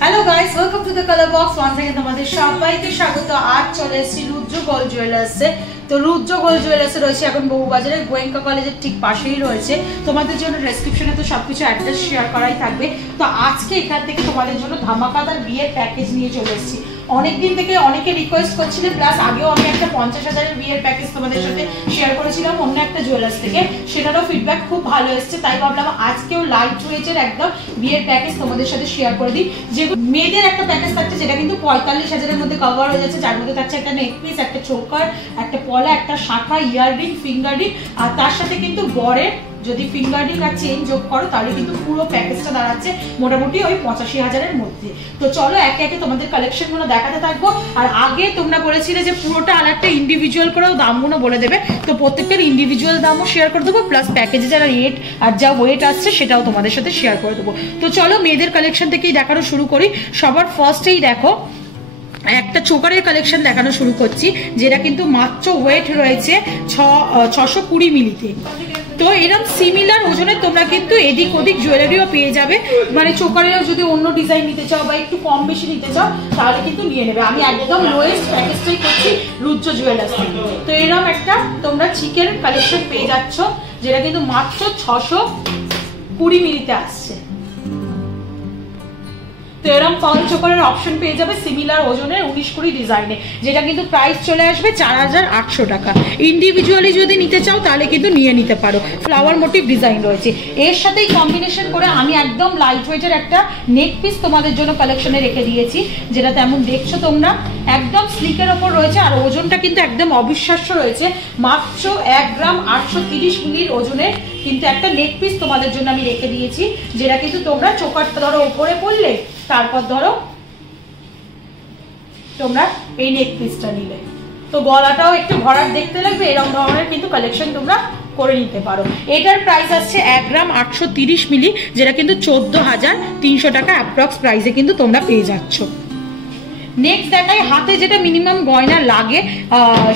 Hello guys, welcome to the colour box. Once again তোমাদের সবাইকে স্বাগত। আজ চলে এসেছি রুদ্র গোল্ড জুয়েলার্সে। তো রুদ্র গোল্ড জুয়েলার্সে রয়েছে এখন বউবাজারে, গোয়েঙ্কা কলেজের ঠিক পাশেই রয়েছে। তোমাদের জন্য ডেসক্রিপশনে তো সবকিছু অ্যাড্রেস শেয়ার করাই থাকবে। তো আজকে এখান থেকে তোমাদের জন্য ধামাকাদার বিয়ের প্যাকেজ নিয়ে চলে এসেছি। অনেকদিন থেকে অনেকে রিকোয়েস্ট করছিলেন, প্লাস আগেও আমি একটা 50,000-এর বিয়ের প্যাকেজ তোমাদের সাথে শেয়ার করেছিলাম অন্য একটা জুয়েলার্স থেকে, সেটারও ফিডব্যাক খুব ভালো এসেছে। তাই ভাবলাম আজকেও লাইট ওয়েটের একদম বিয়ের প্যাকেজ তোমাদের সাথে শেয়ার করে দিই। যে মেয়েদের একটা প্যাকেজ থাকছে যেটা কিন্তু 45,000-এর মধ্যে কভার হয়ে যাচ্ছে, যার মধ্যে থাকছে একটা নেকপিস, একটা চোকার, একটা পলা, একটা শাখা, ইয়াররিং, ফিঙ্গার রিং, আর তার সাথে কিন্তু বরের যদি ফিঙ্গার রিং আর চেইন যোগ করো তাহলে কিন্তু পুরো প্যাকেজটা দাঁড়াচ্ছে মোটামুটি ওই 85,000-এর মধ্যে। তো চলো একে একে তোমাদের কালেকশনগুলো দেখাতে থাকবো। আর আগে তোমরা বলেছিলে যে পুরোটা আর একটা ইন্ডিভিজুয়াল করেও দামগুলো বলে দেবে, তো প্রত্যেকের ইন্ডিভিজুয়াল দামও শেয়ার করে দেবো, প্লাস প্যাকেজে যারা রেট আর যা ওয়েট আসছে সেটাও তোমাদের সাথে শেয়ার করে দেবো। তো চলো মেয়েদের কালেকশন থেকেই দেখানো শুরু করি। সবার ফার্স্টেই দেখো একটা চোকারের কালেকশন দেখানো শুরু করছি, যেটা কিন্তু মাত্র ওয়েট রয়েছে 620 মিলিতে। তো এরকম সিমিলার ওজনে তোমরা কিন্তু এদিক ওদিক জুয়েলারিও পেয়ে যাবে, মানে চোকারেও যদি অন্য ডিজাইন নিতে চাও বা একটু কম বেশি নিতে চাও তাহলে কিন্তু নিয়ে নেবে। আমি একদম লোয়েস্ট প্যাকেজটাই করছি রুদ্র জুয়েলার্স থেকে। তো এরকম একটা তোমরা চিকেন কালেকশন পেয়ে যাচ্ছ, যেটা কিন্তু মাত্র 620 মিলিতে আসছে। তো এরকম পাউল চোকারের অপশন পেয়ে যাবে সিমিলার ওজনের 19-20 ডিজাইনে, যেটা কিন্তু প্রাইস চলে আসবে 4,800 টাকা। ইন্ডিভিজুয়ালি যদি নিতে চাও তাহলে কিন্তু নিয়ে নিতে পারো। ফ্লাওয়ার মোটিভ ডিজাইন রয়েছে, এর সাথেই কম্বিনেশন করে আমি একদম লাইট ওয়েটের একটা নেক পিস তোমাদের জন্য কালেকশনে রেখে দিয়েছি, যেটা তেমন দেখছো তোমরা একদম স্লিকের ওপর রয়েছে। আর ওজনটা কিন্তু একদম অবিশ্বাস্য রয়েছে, মাত্র 1 গ্রাম 830 মিলির ওজনের কিন্তু একটা নেক পিস তোমাদের জন্য আমি রেখে দিয়েছি, যেটা কিন্তু তোমরা চোকারটা ধরো ওপরে পড়লে, তারপর ধরো তোমরা এই নেক পিসটা নিলে তো গলাটাও একটু ভরাট দেখতে লাগবে। এরকম ধরনের কিন্তু কালেকশন তোমরা করে নিতে পারো। এটার প্রাইস আসছে 1 গ্রাম 830 মিলি, যেটা কিন্তু 14,300 টাকা অ্যাপ্রক্স প্রাইসে কিন্তু তোমরা পেয়ে যাচ্ছ। নেক্সট দেখাই হাতে যেটা মিনিমাম গয়না লাগে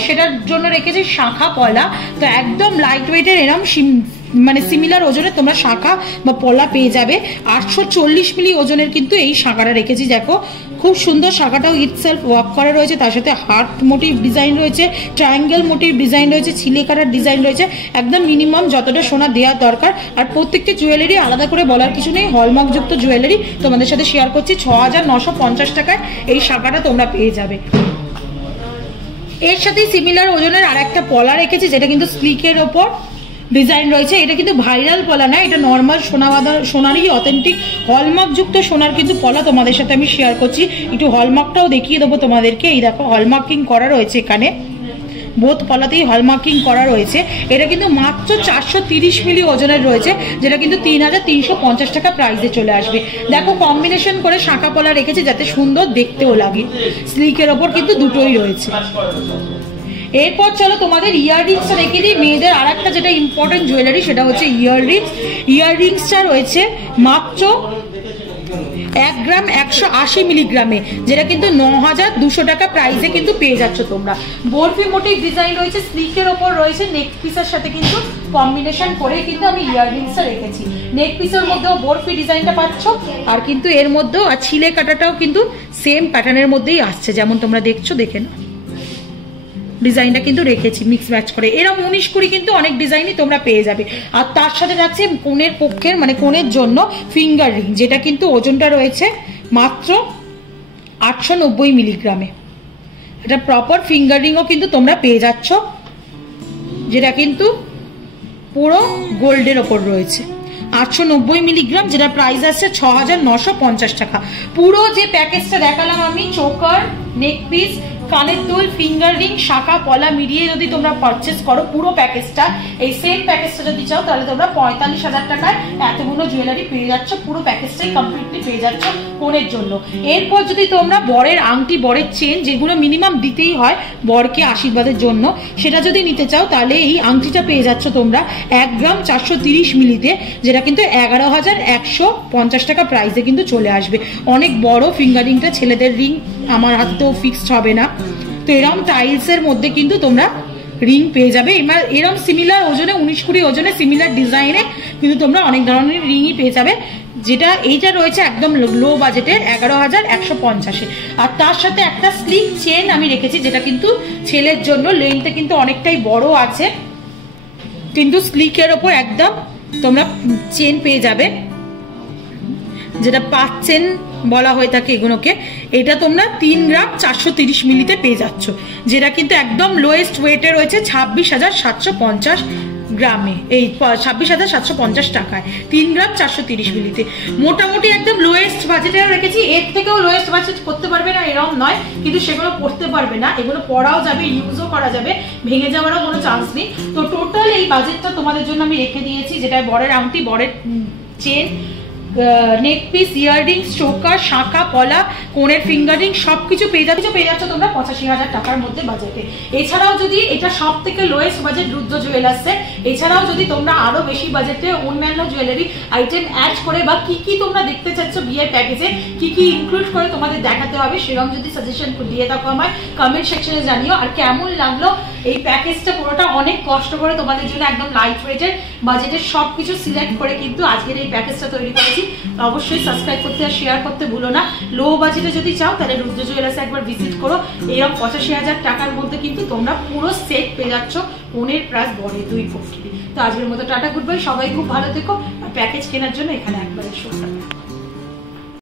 সেটার জন্য রেখেছি শাখা পলা। তো একদম লাইট ওয়েটের এরকম মানে সিমিলার ওজনে তোমরা শাখা বা পলা পেয়ে যাবে। 840 মিলি ওজনের কিন্তু এই শাখাটা রেখেছি। দেখো খুব সুন্দর, শাখাটাও ইটসেলফ ওয়ার্ক করা রয়েছে, তার সাথে হার্ট মোটিভ ডিজাইন রয়েছে, ট্রায়াঙ্গেল মোটিভ ডিজাইন রয়েছে, ছিলে কাটার ডিজাইন রয়েছে। একদম মিনিমাম যতটা সোনা দেওয়ার দরকার। আর প্রত্যেকটা জুয়েলারি আলাদা করে বলার কিছু নেই, হলমার্কযুক্ত জুয়েলারি তোমাদের সাথে শেয়ার করছি। 6,950 টাকায় এই শাখাটা তোমরা পেয়ে যাবে। এর সাথে সিমিলার ওজনের আর একটা পলা রেখেছি, যেটা কিন্তু স্লিকের ওপর ডিজাইন রয়েছে। এটা কিন্তু ভাইরাল পলা না, এটা নর্মাল সোনারই অথেন্টিক হলমার্কযুক্ত সোনার কিন্তু পলা তোমাদের সাথে আমি শেয়ার করছি। একটু হলমার্কটাও দেখিয়ে দেবো তোমাদেরকে। এই দেখো হলমার্কিং করা রয়েছে, এখানে বোথ পলাতেই হলমার্কিং করা রয়েছে। এটা কিন্তু মাত্র 430 মিলি ওজনের রয়েছে, যেটা কিন্তু 3,350 টাকা প্রাইসে চলে আসবে। দেখো কম্বিনেশন করে শাখা পলা রেখেছি যাতে সুন্দর দেখতেও লাগে। স্লিকের ওপর কিন্তু দুটোই রয়েছে। এরপর চলো তোমাদের ইয়াররিংসটা রেখে দিই। মেয়েদের আর একটা যেটা ইম্পর্টেন্ট জুয়েলারি সেটা হচ্ছে ইয়াররিংস। ইয়াররিংসটা রয়েছে মাত্র 1 গ্রাম 180 মিলিগ্রামে, যেটা কিন্তু 9,200 টাকা প্রাইসে কিন্তু পেয়ে যাচ্ছ তোমরা। বরফি মোটিভ ডিজাইন রয়েছে, স্লিকের ওপর রয়েছে, নেক পিসের সাথে কিন্তু কম্বিনেশন করে কিন্তু আমি ইয়াররিংসটা রেখেছি। নেক পিসের মধ্যেও বরফি ডিজাইনটা পাচ্ছ, আর কিন্তু এর মধ্যেও আর ছিলে কাটাটাও কিন্তু সেম প্যাটার্নের মধ্যেই আসছে, যেমন তোমরা দেখছো। দেখে না ডিজাইনটা কিন্তু রেখেছি মিক্স ম্যাচ করে। এরকম 19-20 কিন্তু অনেক ডিজাইনই তোমরা পেয়ে যাবে। আর তার সাথে যাচ্ছে কোণের পক্ষের মানে কোণের জন্য ফিঙ্গার রিং, যেটা কিন্তু ওজনটা রয়েছে মাত্র 890 মিলিগ্রামে। এটা প্রপার ফিঙ্গার রিংও কিন্তু তোমরা পেয়ে যাচ্ছ, যেটা কিন্তু পুরো গোল্ডের ওপর রয়েছে। 890 মিলিগ্রাম, যেটা প্রাইস আসছে 6,950 টাকা। পুরো যে প্যাকেজটা দেখালাম আমি, চোকার, নেক পিস, কানের দুল, ফিঙ্গার রিং, শাখা পলা মিলিয়ে যদি তোমরা পারচেস করো পুরো প্যাকেজটা, এই সেম প্যাকেজটা যদি চাও তাহলে তোমরা 45,000 টাকায় এতগুলো জুয়েলারি পেয়ে যাচ্ছ। পুরো প্যাকেজটাই কমপ্লিটলি পেয়ে যাচ্ছ কোণের জন্য। এরপর যদি তোমরা বরের আংটি, বরের চেন, যেগুলো মিনিমাম দিতেই হয় বরকে আশীর্বাদের জন্য, সেটা যদি নিতে চাও তাহলে এই আংটিটা পেয়ে যাচ্ছ তোমরা 1 গ্রাম 430 মিলিতে, যেটা কিন্তু 11,150 টাকা প্রাইসে কিন্তু চলে আসবে। অনেক বড় ফিঙ্গার রিংটা, ছেলেদের রিং আমার হাতেও ফিক্সড হবে না। তো এরকম টাইলসের মধ্যে কিন্তু তোমরা রিং পেয়ে যাবে। এরকম সিমিলার ওজনে 19-20 ওজনে সিমিলার ডিজাইনে কিন্তু তোমরা অনেক ধরনের রিংই পেয়ে যাবে। যেটা এইটা রয়েছে একদম লো বাজেটের 11,150-এ। আর তার সাথে একটা স্লিক চেন আমি রেখেছি, যেটা কিন্তু ছেলের জন্য, লেন্থে কিন্তু অনেকটাই বড় আছে, কিন্তু স্লিকের ওপর একদম তোমরা চেন পেয়ে যাবে, যেটা 5 চেন বলা হয়ে থাকে এগুলোকে। এটা তোমরা 3 গ্রাম 430 মিলিতে পেয়ে যাচ্ছ, যেটা কিন্তু একদম লোয়েস্ট ওয়েটে রয়েছে 26,750 গ্রামে, এই 26,750 টাকায় 3 গ্রাম 430 মিলিতে। মোটামুটি একদম লোয়েস্ট বাজেটে রেখেছি। এর থেকেও লোয়েস্ট বাজেট করতে পারবে না এরকম নয়, কিন্তু সেগুলো পড়তে পারবে না, এগুলো পড়াও যাবে, ইউজও করা যাবে, ভেঙে যাওয়ারও কোনো চান্স নেই। তো টোটাল এই বাজেটটা তোমাদের জন্য আমি রেখে দিয়েছি, যেটা বরের আংটি, বরের চেন, নেক পিস, ইয়াররিংস, চোকার, শাঁখা, পলা, কোণের ফিঙ্গারিং সবকিছু পেয়ে যাচ্ছ তোমরা 85,000 টাকার মধ্যে বাজেটে। এছাড়াও যদি এটা সব থেকে লোয়েস্ট বাজেট রুদ্র জুয়েলার্সে, এছাড়াও যদি তোমরা আরো বেশি বাজেটে অন্যান্য জুয়েলারি আইটেম অ্যাড করে বা কি কি তোমরা দেখতে চাচ্ছ বিয়ের প্যাকেজে, কি কি ইনক্লুড করে তোমাদের দেখাতে হবে, সেরকম যদি সাজেশন দিয়ে থাকো আমার কমেন্ট সেকশনে জানিও। আর কেমন লাগলো এই প্যাকেজটা, পুরোটা অনেক কষ্ট করে তোমাদের জন্য একদম লাইট ওয়েটের বাজেটের সবকিছু সিলেক্ট করে কিন্তু আজকের এই প্যাকেজটা তৈরি করেছি। অবশ্যই সাবস্ক্রাইব করতে আর শেয়ার করতে ভুলো না। লো বাজেটে যদি চাও তাহলে রুদ্র জুয়েলার্সে একবার ভিজিট করো। এরকম 85,000 টাকার মধ্যে কিন্তু তোমরা পুরো সেট পেয়ে যাচ্ছ, কোণের প্লাস বড়ে 2 ফুটকি। তো আজকের মতো টাটা, গুড বাই, সবাই খুব ভালো থেকো। আর প্যাকেজ কেনার জন্য এখানে একবার এসো।